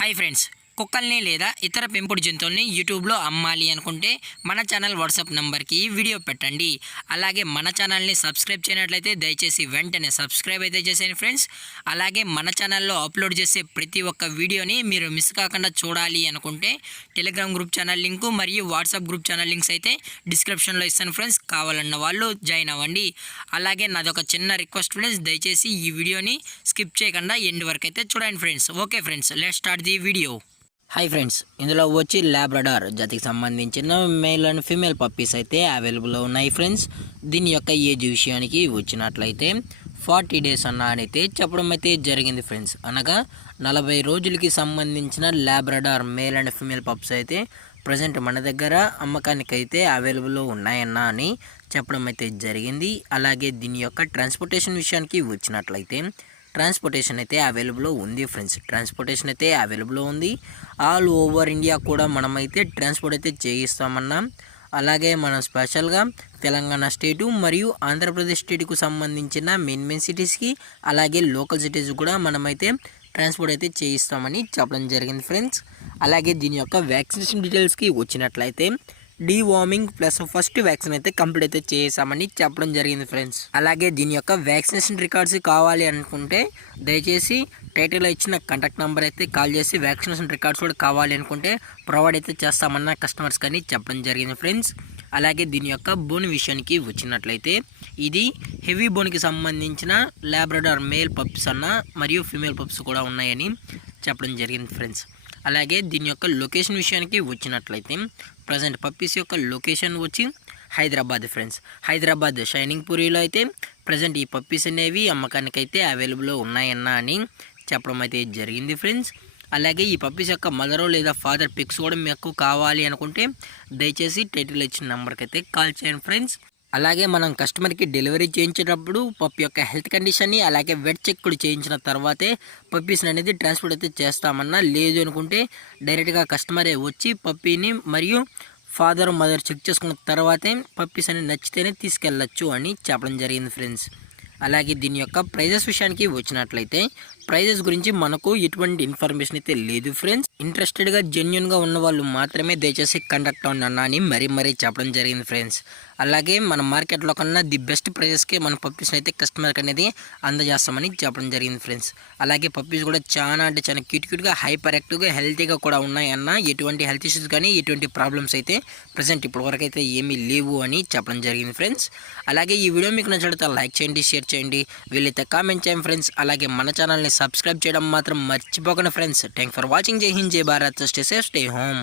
Hi friends, కుక్కల్ని లేదా ఇతర పెంపుడు జంతువుల్ని యూట్యూబ్లో అమ్మాలి అనుకుంటే మన ఛానల్ వాట్సాప్ నెంబర్కి వీడియో పెట్టండి. అలాగే మన ఛానల్ని సబ్స్క్రైబ్ చేయనట్లయితే దయచేసి వెంటనే సబ్స్క్రైబ్ అయితే చేసేయండి ఫ్రెండ్స్. అలాగే మన ఛానల్లో అప్లోడ్ చేసే ప్రతి ఒక్క వీడియోని మీరు మిస్ కాకుండా చూడాలి అనుకుంటే టెలిగ్రామ్ గ్రూప్ ఛానల్ లింకు మరియు వాట్సాప్ గ్రూప్ ఛానల్ లింక్స్ అయితే డిస్క్రిప్షన్లో ఇస్తాను ఫ్రెండ్స్. కావాలన్న వాళ్ళు జాయిన్ అవ్వండి. అలాగే నాదొక చిన్న రిక్వెస్ట్ ఫ్రెండ్స్, దయచేసి ఈ వీడియోని స్కిప్ చేయకుండా ఎండ్ వరకు అయితే చూడండి friends. Okay friends, let's start the video. Hi friends, ఇందులో వచ్చి లాబ్రడార్ జాతికి సంబంధించిన మేల్ అండ్ ఫీమేల్ పప్పీస్ అయితే అవైలబుల్లో ఉన్నాయి ఫ్రెండ్స్. దీని యొక్క ఏజ్ విషయానికి వచ్చినట్లయితే 40 డేస్ అయితే చెప్పడం అయితే జరిగింది ఫ్రెండ్స్. అనగా 40 రోజులకి సంబంధించిన Labrador male and female pups అయితే ప్రజెంట్ మన దగ్గర అమ్మకానికి అయితే అవైలబుల్లో ఉన్నాయన్నా అని చెప్పడం అయితే జరిగింది. అలాగే దీని యొక్క ట్రాన్స్పోర్టేషన్ విషయానికి వచ్చినట్లయితే ట్రాన్స్పోర్టేషన్ అయితే అవైలబుల్లో ఉంది ఫ్రెండ్స్. ట్రాన్స్పోర్టేషన్ అయితే అవైలబుల్లో ఉంది. ఆల్ ఓవర్ ఇండియా కూడా మనమైతే ట్రాన్స్పోర్ట్ అయితే చేయిస్తామన్నాం. అలాగే మనం స్పెషల్గా తెలంగాణ స్టేటు మరియు ఆంధ్రప్రదేశ్ స్టేట్కు సంబంధించిన మెయిన్ సిటీస్కి అలాగే లోకల్ సిటీస్ కూడా మనమైతే ట్రాన్స్పోర్ట్ అయితే చేయిస్తామని చెప్పడం జరిగింది ఫ్రెండ్స్. అలాగే దీని యొక్క వ్యాక్సినేషన్ డీటెయిల్స్కి వచ్చినట్లయితే డీవార్మింగ్ ప్లస్ ఫస్ట్ వ్యాక్సిన్ అయితే కంప్లీట్ అయితే చేసామని చెప్పడం జరిగింది ఫ్రెండ్స్. అలాగే దీని యొక్క వ్యాక్సినేషన్ రికార్డ్స్ కావాలి అనుకుంటే దయచేసి టైటిల్లో ఇచ్చిన కాంటాక్ట్ నెంబర్ అయితే కాల్ చేసి వ్యాక్సినేషన్ రికార్డ్స్ కూడా కావాలి అనుకుంటే ప్రొవైడ్ అయితే చేస్తామన్న కస్టమర్స్ కానీ చెప్పడం జరిగింది ఫ్రెండ్స్. అలాగే దీని యొక్క బోన్ విషయానికి వచ్చినట్లయితే ఇది హెవీ బోన్కి సంబంధించిన లాబ్రడార్ మేల్ పప్స్ అన్న మరియు ఫీమేల్ పప్స్ కూడా ఉన్నాయని చెప్పడం జరిగింది ఫ్రెండ్స్. అలాగే దీని యొక్క లొకేషన్ విషయానికి వచ్చినట్లయితే ప్రజెంట్ పప్పీస్ యొక్క లొకేషన్ వచ్చి హైదరాబాద్ ఫ్రెండ్స్. హైదరాబాద్ షైనింగ్ పూరిలో అయితే ప్రజెంట్ ఈ పప్పీస్ అనేవి అమ్మకానికి అయితే అవైలబుల్లో ఉన్నాయన్నా అని చెప్పడం అయితే జరిగింది ఫ్రెండ్స్. అలాగే ఈ పప్పీస్ యొక్క మదర్ లేదా ఫాదర్ పిక్స్ కూడా మీకు కావాలి అనుకుంటే దయచేసి టైటిల్ ఇచ్చిన నెంబర్కి అయితే కాల్ చేయండి ఫ్రెండ్స్. అలాగే మనం కస్టమర్కి డెలివరీ చేయించేటప్పుడు పప్పి యొక్క హెల్త్ కండిషన్ని అలాగే వెట్ చెక్ కూడా చేయించిన తర్వాతే పప్పీస్ని అనేది ట్రాన్స్పోర్ట్ అయితే చేస్తామన్నా. లేదు అనుకుంటే డైరెక్ట్గా కస్టమరే వచ్చి పప్పీని మరియు ఫాదర్ మదర్ చెక్ చేసుకున్న తర్వాతే పప్పీస్ అనేది నచ్చితేనే తీసుకెళ్ళచ్చు అని చెప్పడం జరిగింది ఫ్రెండ్స్. అలాగే దీని యొక్క ప్రైజెస్ విషయానికి వచ్చినట్లయితే ప్రైజెస్ గురించి మనకు ఎటువంటి ఇన్ఫర్మేషన్ అయితే లేదు ఫ్రెండ్స్. ఇంట్రెస్టెడ్గా జెన్యున్గా ఉన్న వాళ్ళు మాత్రమే దయచేసి కండక్ట్ అవ్వండి అని మరీ చెప్పడం జరిగింది ఫ్రెండ్స్. అలాగే మన మార్కెట్లో కన్నా ది బెస్ట్ ప్రైజెస్కి మన పప్పీస్ని అయితే కస్టమర్కి అనేది అందజేస్తామని చెప్పడం జరిగింది ఫ్రెండ్స్. అలాగే పప్పీస్ కూడా చాలా అంటే చాలా క్యూట్గా హైపర్ యాక్టివ్గా హెల్తీగా కూడా ఉన్నాయన్న. ఎటువంటి హెల్త్ ఇష్యూస్ కానీ ఎటువంటి ప్రాబ్లమ్స్ అయితే ప్రజెంట్ ఇప్పటివరకు అయితే ఏమీ లేవు అని చెప్పడం జరిగింది ఫ్రెండ్స్. అలాగే ఈ వీడియో మీకు నచ్చితే లైక్ చేయండి, షేర్ చేయండి, వీళ్ళైతే కామెంట్ చేయండి ఫ్రెండ్స్. అలాగే మన ఛానల్ని సబ్స్క్రైబ్ చేయడం మాత్రం మర్చిపోకండి ఫ్రెండ్స్. Thanks for watching. జై హింద్, జై Bharat, stay safe, stay home.